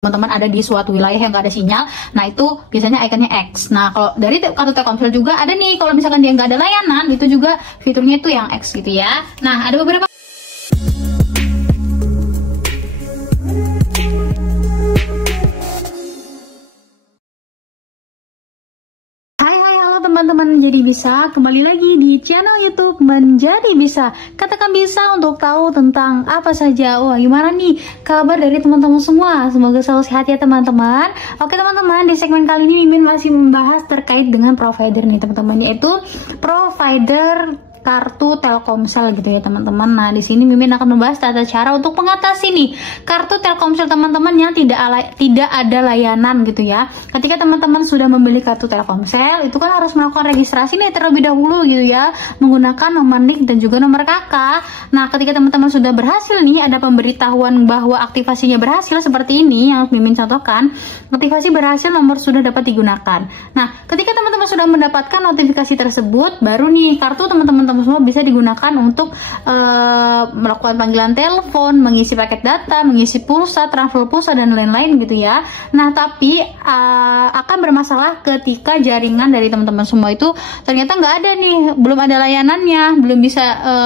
teman-teman ada di suatu wilayah yang nggak ada sinyal, nah itu biasanya ikonnya X. Nah kalau dari kartu Telkomsel juga ada nih, kalau misalkan dia nggak ada layanan, itu juga fiturnya itu yang X gitu ya. Nah ada beberapa teman-teman menjadi bisa, kembali lagi di channel YouTube Menjadi Bisa. Katakan bisa untuk tahu tentang apa saja. Wah, gimana nih kabar dari teman-teman semua? Semoga selalu sehat ya teman-teman. Oke teman-teman, di segmen kali ini Mimin masih membahas terkait dengan provider nih teman-teman, yaitu provider kartu Telkomsel gitu ya teman-teman. Nah di sini Mimin akan membahas tata cara untuk mengatasi nih kartu Telkomsel teman-teman yang tidak ada layanan gitu ya. Ketika teman-teman sudah membeli kartu Telkomsel, itu kan harus melakukan registrasi nih terlebih dahulu gitu ya, menggunakan nomor NIK dan juga nomor KK. Nah ketika teman-teman sudah berhasil nih, ada pemberitahuan bahwa aktivasinya berhasil seperti ini yang Mimin contohkan, aktivasi berhasil, nomor sudah dapat digunakan. Nah ketika teman-teman sudah mendapatkan notifikasi tersebut, baru nih kartu teman-teman semua bisa digunakan untuk melakukan panggilan telepon, mengisi paket data, mengisi pulsa, transfer pulsa dan lain-lain gitu ya. Nah tapi akan bermasalah ketika jaringan dari teman-teman semua itu ternyata nggak ada nih, belum ada layanannya, belum bisa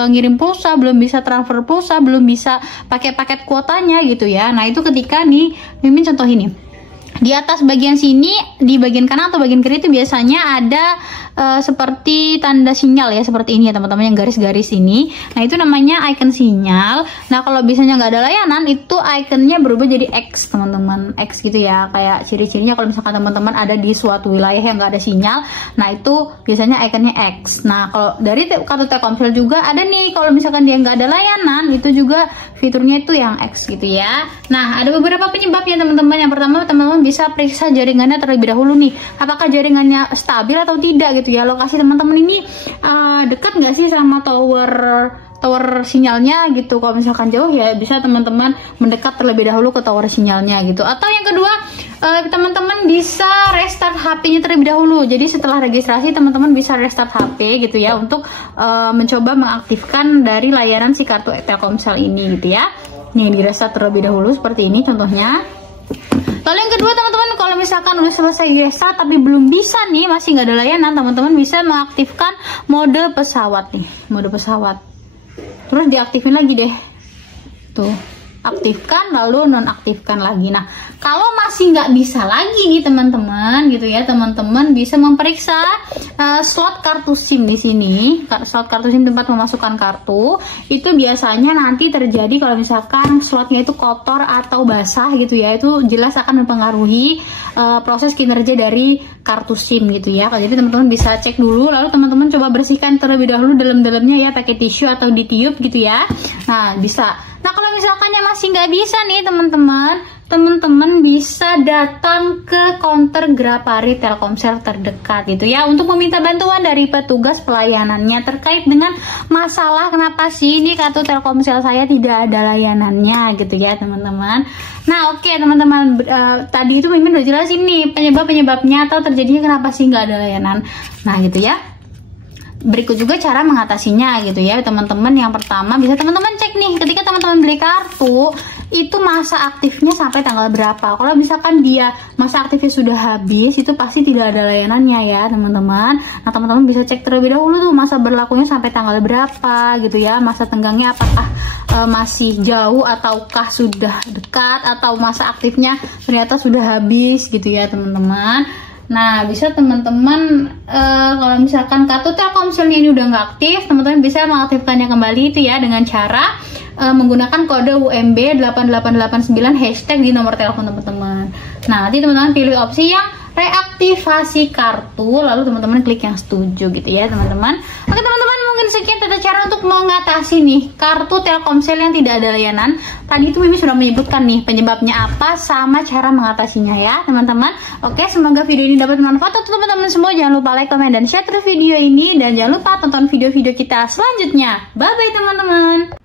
ngirim pulsa, belum bisa transfer pulsa, belum bisa pakai paket kuotanya gitu ya. Nah itu ketika nih Mimin contoh ini, di atas bagian sini, di bagian kanan atau bagian kiri itu biasanya ada seperti tanda sinyal ya, seperti ini ya teman-teman, yang garis-garis ini. Nah itu namanya icon sinyal. Nah kalau biasanya nggak ada layanan, itu ikonnya berubah jadi X teman-teman, X gitu ya, kayak ciri-cirinya kalau misalkan teman-teman ada di suatu wilayah yang nggak ada sinyal, nah itu biasanya ikonnya X. Nah kalau dari kartu Telkomsel juga ada nih, kalau misalkan dia nggak ada layanan, itu juga fiturnya itu yang X gitu ya. Nah ada beberapa penyebabnya teman-teman. Yang pertama, teman-teman bisa periksa jaringannya terlebih dahulu nih, apakah jaringannya stabil atau tidak gitu ya. Lokasi teman-teman ini dekat nggak sih sama tower sinyalnya gitu. Kalau misalkan jauh ya bisa teman-teman mendekat terlebih dahulu ke tower sinyalnya gitu. Atau yang kedua, teman-teman bisa restart HP-nya terlebih dahulu. Jadi setelah registrasi teman-teman bisa restart HP gitu ya, untuk mencoba mengaktifkan dari layanan si kartu Telkomsel ini gitu ya. Nih di restart terlebih dahulu seperti ini contohnya. Lalu yang kedua teman-teman, kalau misalkan udah selesai restart tapi belum bisa nih, masih nggak ada layanan, teman-teman bisa mengaktifkan mode pesawat nih, mode pesawat. Terus diaktifin lagi deh, tuh aktifkan lalu nonaktifkan lagi. Nah kalau masih nggak bisa lagi nih teman-teman gitu ya, teman-teman bisa memeriksa slot kartu SIM di sini. Slot kartu SIM tempat memasukkan kartu itu biasanya nanti terjadi kalau misalkan slotnya itu kotor atau basah gitu ya, itu jelas akan mempengaruhi proses kinerja dari kartu SIM gitu ya. Jadi teman-teman bisa cek dulu, lalu teman-teman coba bersihkan terlebih dahulu dalam-dalamnya ya, pakai tisu atau ditiup gitu ya. Nah bisa. Nah kalau misalkannya masih nggak bisa nih teman-teman bisa datang ke counter Grapari Telkomsel terdekat gitu ya, untuk meminta bantuan dari petugas pelayanannya terkait dengan masalah kenapa sih ini kartu Telkomsel saya tidak ada layanannya gitu ya teman-teman. Nah oke teman-teman, tadi itu Mimin udah jelasin nih penyebabnya atau terjadinya kenapa sih nggak ada layanan. Nah gitu ya. Berikut juga cara mengatasinya gitu ya teman-teman. Yang pertama, bisa teman-teman cek nih, ketika teman-teman beli kartu itu masa aktifnya sampai tanggal berapa. Kalau misalkan dia masa aktifnya sudah habis, itu pasti tidak ada layanannya ya teman-teman. Nah teman-teman bisa cek terlebih dahulu tuh masa berlakunya sampai tanggal berapa gitu ya, masa tenggangnya apakah masih jauh ataukah sudah dekat, atau masa aktifnya ternyata sudah habis gitu ya teman-teman. Nah bisa teman-teman kalau misalkan kartu Telkomselnya ini udah nggak aktif, teman-teman bisa mengaktifkannya kembali itu ya dengan cara menggunakan kode UMB 8889 hashtag di nomor telepon teman-teman. Nah nanti teman-teman pilih opsi yang reaktivasi kartu, lalu teman-teman klik yang setuju gitu ya teman-teman. Oke teman-teman, mungkin sekian tata cara untuk mengatasi nih kartu Telkomsel yang tidak ada layanan. Tadi itu Mimin sudah menyebutkan nih penyebabnya apa sama cara mengatasinya ya teman-teman. Oke, semoga video ini dapat bermanfaat untuk teman-teman semua. Jangan lupa like, komen, dan share video ini, dan jangan lupa tonton video-video kita selanjutnya. Bye bye teman-teman.